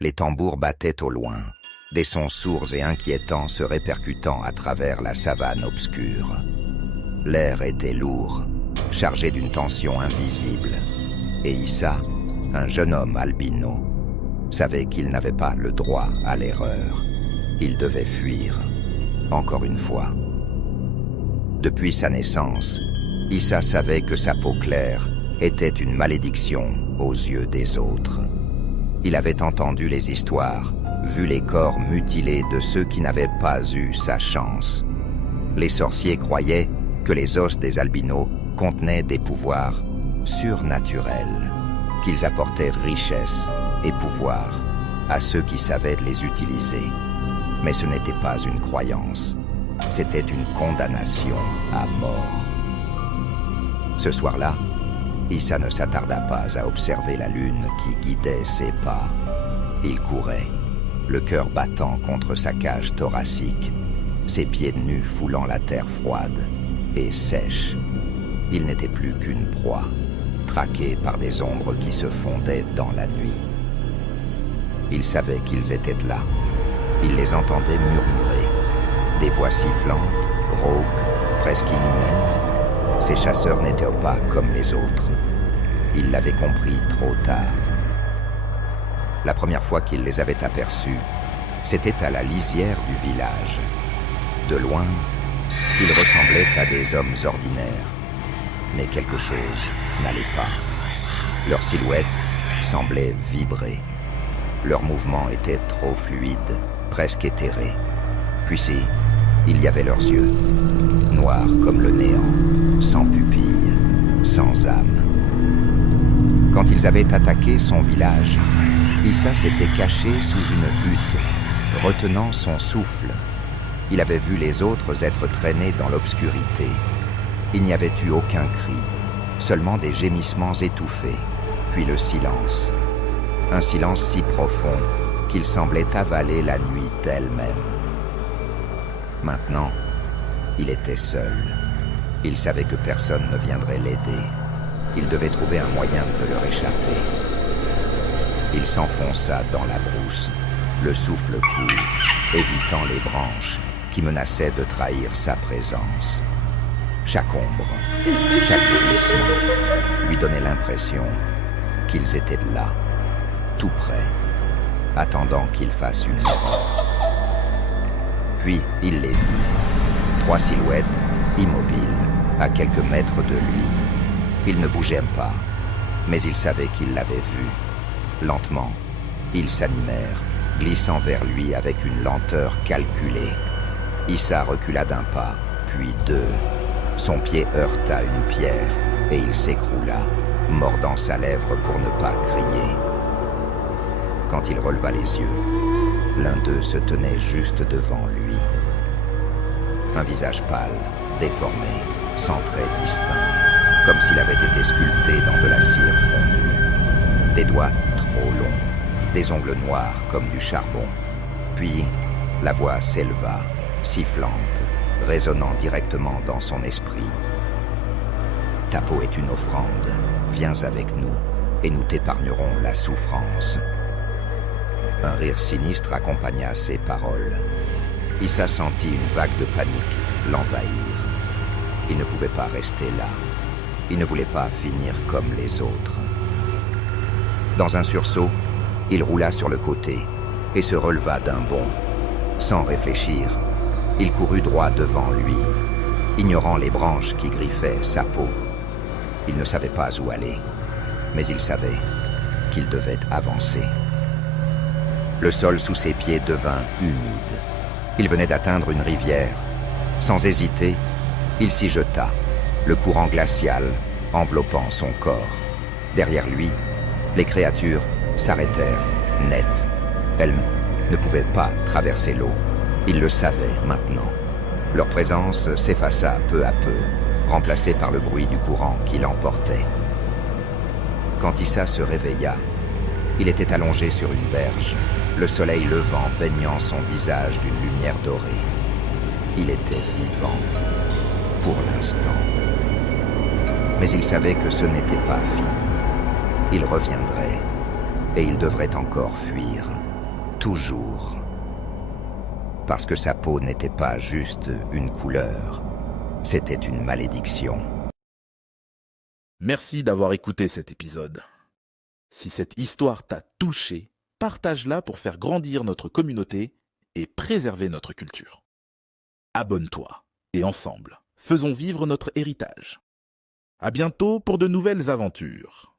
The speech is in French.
Les tambours battaient au loin, des sons sourds et inquiétants se répercutant à travers la savane obscure. L'air était lourd, chargé d'une tension invisible. Et Issa, un jeune homme albino, savait qu'il n'avait pas le droit à l'erreur. Il devait fuir, encore une fois. Depuis sa naissance, Issa savait que sa peau claire était une malédiction aux yeux des autres. Il avait entendu les histoires, vu les corps mutilés de ceux qui n'avaient pas eu sa chance. Les sorciers croyaient que les os des albinos contenaient des pouvoirs surnaturels, qu'ils apportaient richesse et pouvoir à ceux qui savaient les utiliser. Mais ce n'était pas une croyance, c'était une condamnation à mort. Ce soir-là, Issa ne s'attarda pas à observer la lune qui guidait ses pas. Il courait, le cœur battant contre sa cage thoracique, ses pieds nus foulant la terre froide et sèche. Il n'était plus qu'une proie, traqué par des ombres qui se fondaient dans la nuit. Il savait qu'ils étaient là. Il les entendait murmurer. Des voix sifflantes, rauques, presque inhumaines. Ces chasseurs n'étaient pas comme les autres. Il l'avait compris trop tard. La première fois qu'il les avait aperçus, c'était à la lisière du village. De loin, ils ressemblaient à des hommes ordinaires. Mais quelque chose n'allait pas. Leur silhouette semblait vibrer. Leurs mouvements étaient trop fluides, presque éthérés. Puis il y avait leurs yeux, noirs comme le néant, sans pupilles, sans âme. Quand ils avaient attaqué son village, Issa s'était caché sous une hutte, retenant son souffle. Il avait vu les autres être traînés dans l'obscurité. Il n'y avait eu aucun cri, seulement des gémissements étouffés, puis le silence. Un silence si profond qu'il semblait avaler la nuit elle-même. Maintenant, il était seul. Il savait que personne ne viendrait l'aider. Il devait trouver un moyen de leur échapper. Il s'enfonça dans la brousse, le souffle court, évitant les branches qui menaçaient de trahir sa présence. Chaque ombre, chaque glissement lui donnait l'impression qu'ils étaient là, tout près, attendant qu'il fasse une erreur. Puis il les vit, 3 silhouettes immobiles, à quelques mètres de lui. Ils ne bougeaient pas, mais il savait qu'ils l'avaient vu. Lentement, ils s'animèrent, glissant vers lui avec une lenteur calculée. Issa recula d'un pas, puis 2. Son pied heurta une pierre et il s'écroula, mordant sa lèvre pour ne pas crier. Quand il releva les yeux, l'un d'eux se tenait juste devant lui. Un visage pâle, déformé, sans traits distincts, comme s'il avait été sculpté dans de la cire fondue. Des doigts trop longs, des ongles noirs comme du charbon. Puis, la voix s'éleva, sifflante, résonnant directement dans son esprit. « Ta peau est une offrande, viens avec nous, et nous t'épargnerons la souffrance. » Un rire sinistre accompagna ces paroles. Issa sentit une vague de panique l'envahir. Il ne pouvait pas rester là. Il ne voulait pas finir comme les autres. Dans un sursaut, il roula sur le côté et se releva d'un bond. Sans réfléchir, il courut droit devant lui, ignorant les branches qui griffaient sa peau. Il ne savait pas où aller, mais il savait qu'il devait avancer. Le sol sous ses pieds devint humide. Il venait d'atteindre une rivière. Sans hésiter, il s'y jeta, le courant glacial enveloppant son corps. Derrière lui, les créatures s'arrêtèrent net. Elles ne pouvaient pas traverser l'eau. Il le savait maintenant. Leur présence s'effaça peu à peu, remplacée par le bruit du courant qui l'emportait. Quand Issa se réveilla, il était allongé sur une berge, le soleil levant baignant son visage d'une lumière dorée. Il était vivant, pour l'instant. Mais il savait que ce n'était pas fini. Il reviendrait, et il devrait encore fuir. toujours. Parce que sa peau n'était pas juste une couleur, c'était une malédiction. Merci d'avoir écouté cet épisode. Si cette histoire t'a touché, partage-la pour faire grandir notre communauté et préserver notre culture. Abonne-toi et ensemble, faisons vivre notre héritage. À bientôt pour de nouvelles aventures.